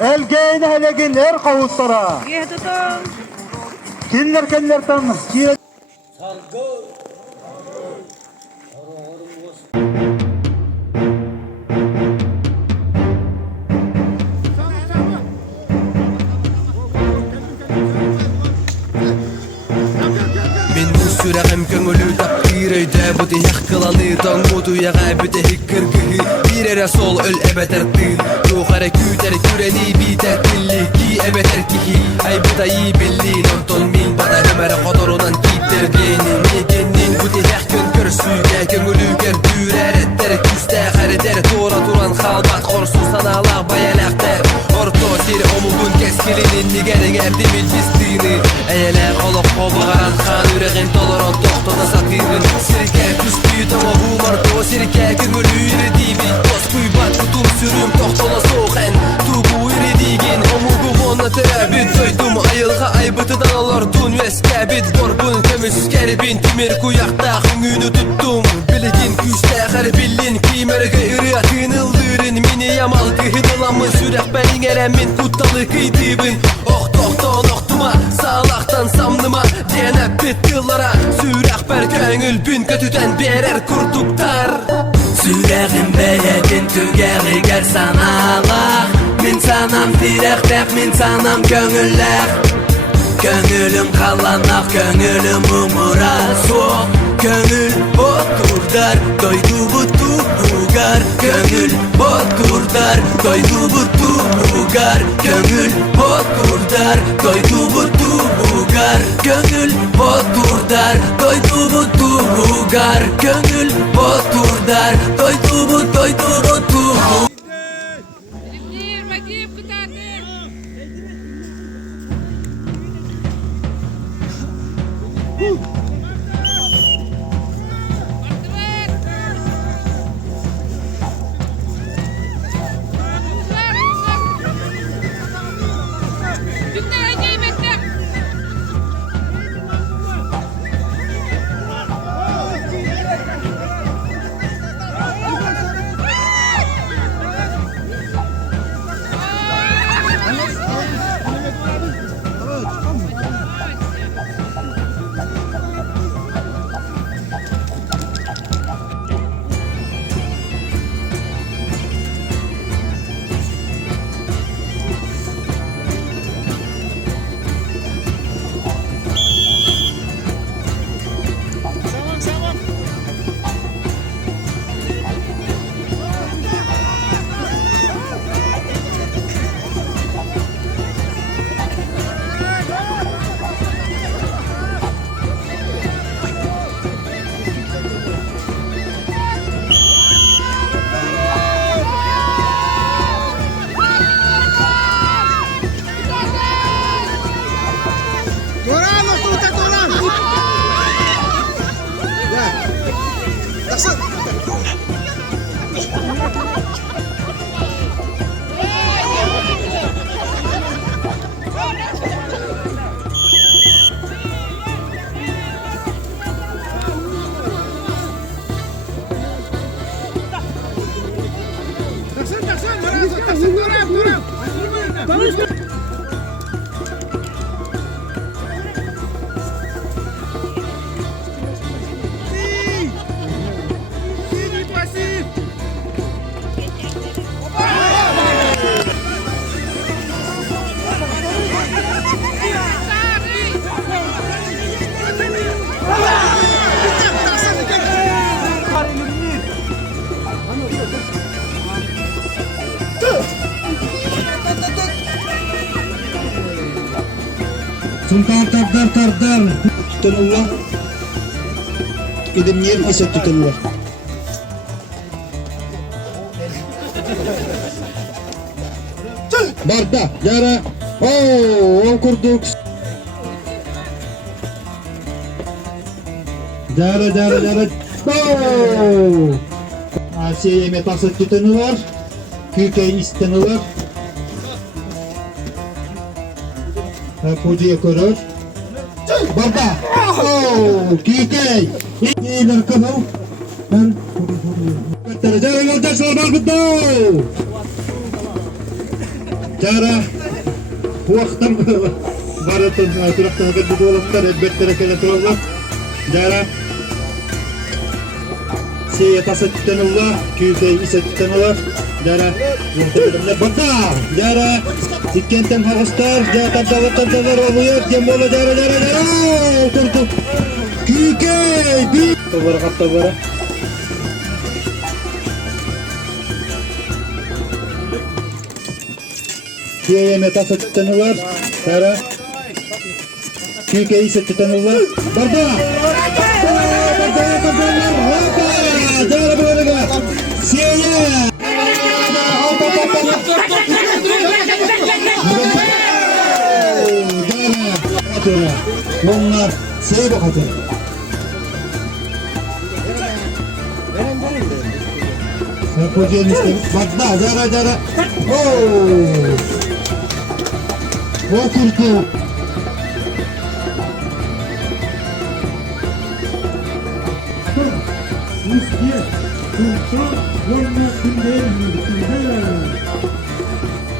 Elgeyin helegin er kavustara. Yehdutun. Kinler tam. Sürəğim köngülü tapqir öydə bu deyək qılanı Tanqudu yağa büdə hikkir qığı Bir ərə sol öl əbədər dil Yoxarə küdər kürəni bitər dilli Ki əbədər kihi Ay bu da iyi billi Nonton min bada ömərə qodorunan kittir geni Megenin bu deyək kön körsüyə Köngülü gər dürər etlər Küstə xəridər Tora duran xalbat Xorsu sanalaq bayələqdər Orto siri omugun keskilinin Nigəri gərdi bilbistini Əyələr olaq qobağaran xan Ürəğin toleran toxtada satirin Sirkə küstüyü tama humar To sirkə köngülü iridibi Dost kuybat kutum sürüm toxtala soğen Tuğu iridigin Omugu vonna tərəbid Doydum ayılğa aybıtıdan alardun Vəskəbid Borbun kömüs kəribin Timir kuyaqda xüngünü tuttum Biligin küstə xərbillin Kimərgə iri atınıldırın Mini yamal qıhıdılamın Sürək bənin ərəmin Kuttalı qıydibin Oxtoxton oxtuma Sağlaqdan samnıma Denəb bittilara Sürək bər köngül Bün kötüdən berer kurduktar Sürəğin bəyədin Tügəği gər sanalaq Min sanam dirəqdəq Min sanam köngüllər Köngülüm qallanaq Köngülüm umura soğuk Köngül oturdar Doydu butu bugar Köngül oturdar Doydu butu bugar Köngül oturdar Doydu butu bugar Köngül oturdar Doydu butu bugar Köngül oturdar Doydu butu Sultan tardar tutunullah idin yer ise tutunullah barda jara kurduk jara Asiye metası tutunulur Kükey istenulur Pujiya korur barda Kükey iyiler kanal Jara yoldaşlar barda Cara Huaktım Baratın Turaktan geldi dolaplar elbette rekele turallar Cara Seye tasa tütenullah Küykey ise tütenullah Cara Bata Cara Sikkenten hağıstar Cara tabdalar oluyor Cemola cara Turtu Küykey Bir Tabara kat tabara Seye metasa tütenullah Cara Küykey ise tütenullah Bata Cara böyle gel. Seye. Cara. Bunlar seye bakatı. Sen kocayan istemiş. Bak da cara. O kurtu. Устье, Кунца, Вольна, Кундер,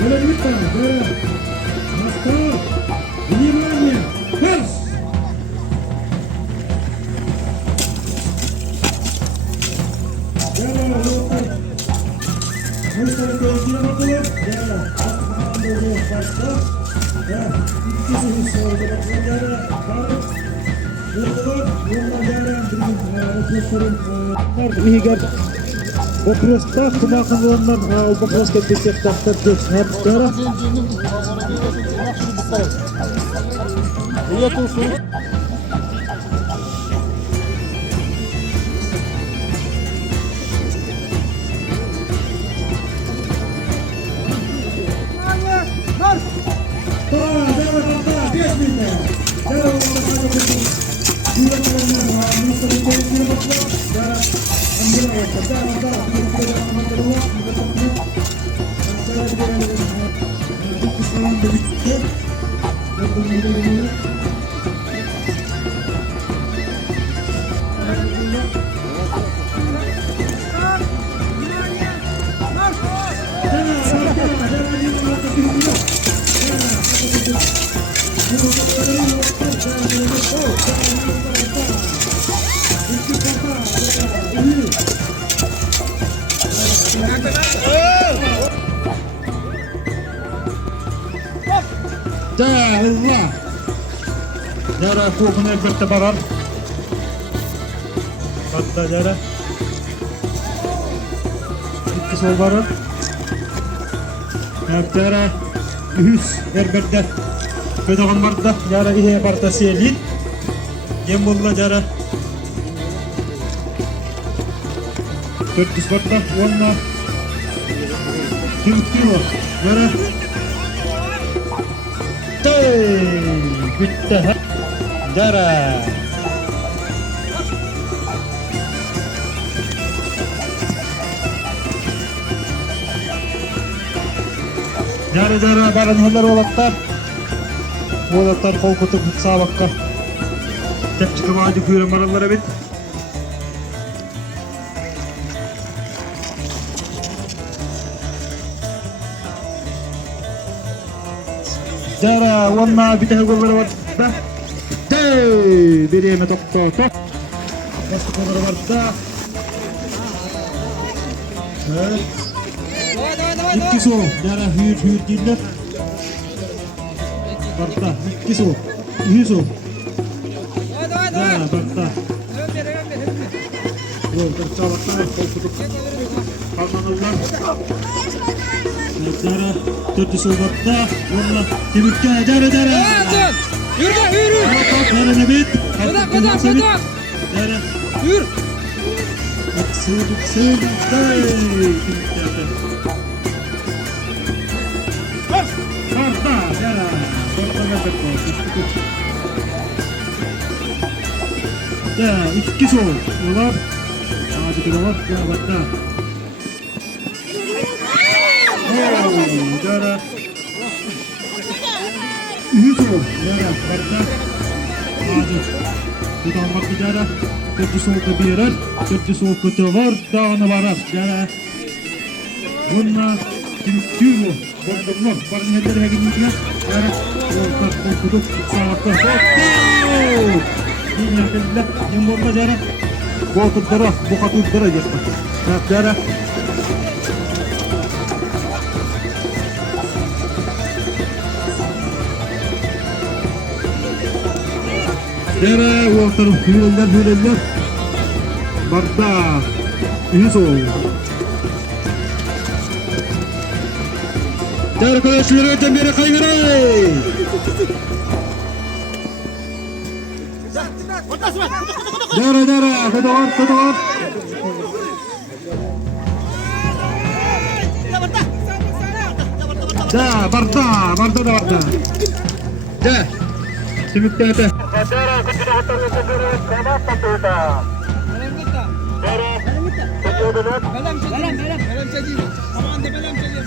Элемита, Мастер, внимание, ферс! Игорь вопроста кумакынларынан вопрос кетпесек тактап жок. Allah. Cara kokunu elbette barar. Hatta cara. Gitti sol barar. Cara. Ühüs elbette. Ködoğun barda. Cara ihe barda selin. Yemulla cara. 400 barda. Onunla. Tümkü var. Cara. Bitti ha. Cara. Cara baranlar olatlar. Olatlar kol kutup sabakka. Tepçi kıvacı kuyruğum baranlara bit. Cara wanna biteh golları var da. Bir yeme tokto. Bastı golları var da. Evet. İki so. Cara hür dinler. Barta iki so. İki so. Cara barta. Yol terçalaklar kol tutup. Kalmanırlar. Cara 400 barta. Wanna timikka cara. Yürü. Cara nebit. Kodak. Cara. Yürü. Sıksı. Barta. Cara. Barta nebit. Ya iki sol. Ular. Hadi kiralar. Ya barta. Cara. Yusuf, cara, barta. Hadi. Kita amat cara. Kerja soal biaran, kerja soal ketevar, dah nawaras cara. Guna Tüyü Bordurlar. Bakın elleri gidince. Evet. Kuduk sağlıklı. Dinle. Yumurta jara. Koltuklara, bu katıklara geçme. Evet, dere. Dere, o taraf hüleller. Barda, Yusuf. Dere arkadaşlar, öten beri kaygıray. Dere, kudur. Da, barda. Da. Simit ate. Belam saji. Aman de belam saji.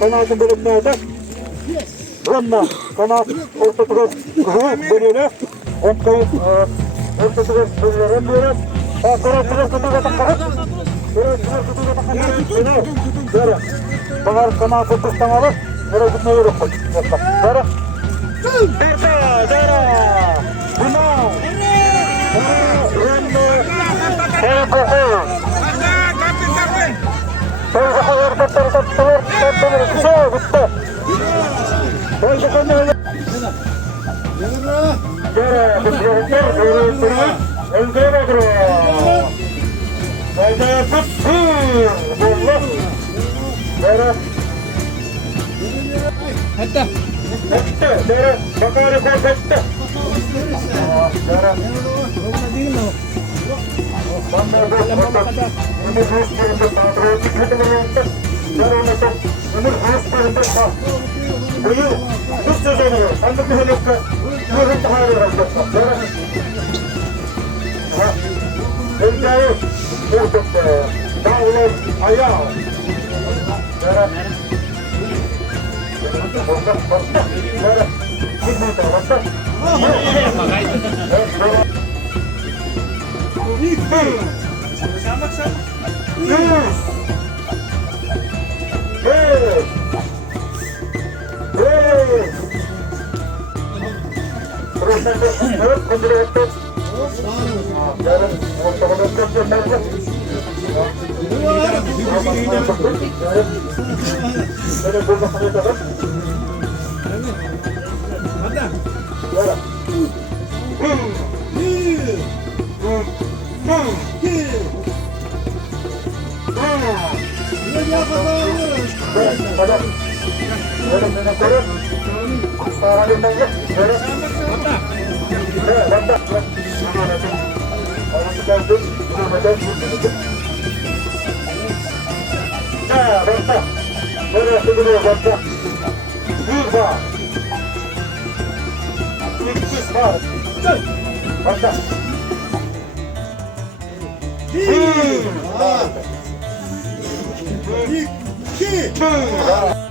Penaltı bölümlerde Ronna, kanat, orta tıkır, böyle. Ortayı, orta tıkır, böyle böyle. Kanat tıkır, kutuya takar. Böyle kutuya takar. Böyle. Bağır kanat tutustan alır. Böyle gitmeye yok. Böyle. Dera, dera. Buna. Ronna. Seykohu. Seykohu orta güzel bitti. Seykohu. Dera, Hatta. Bora.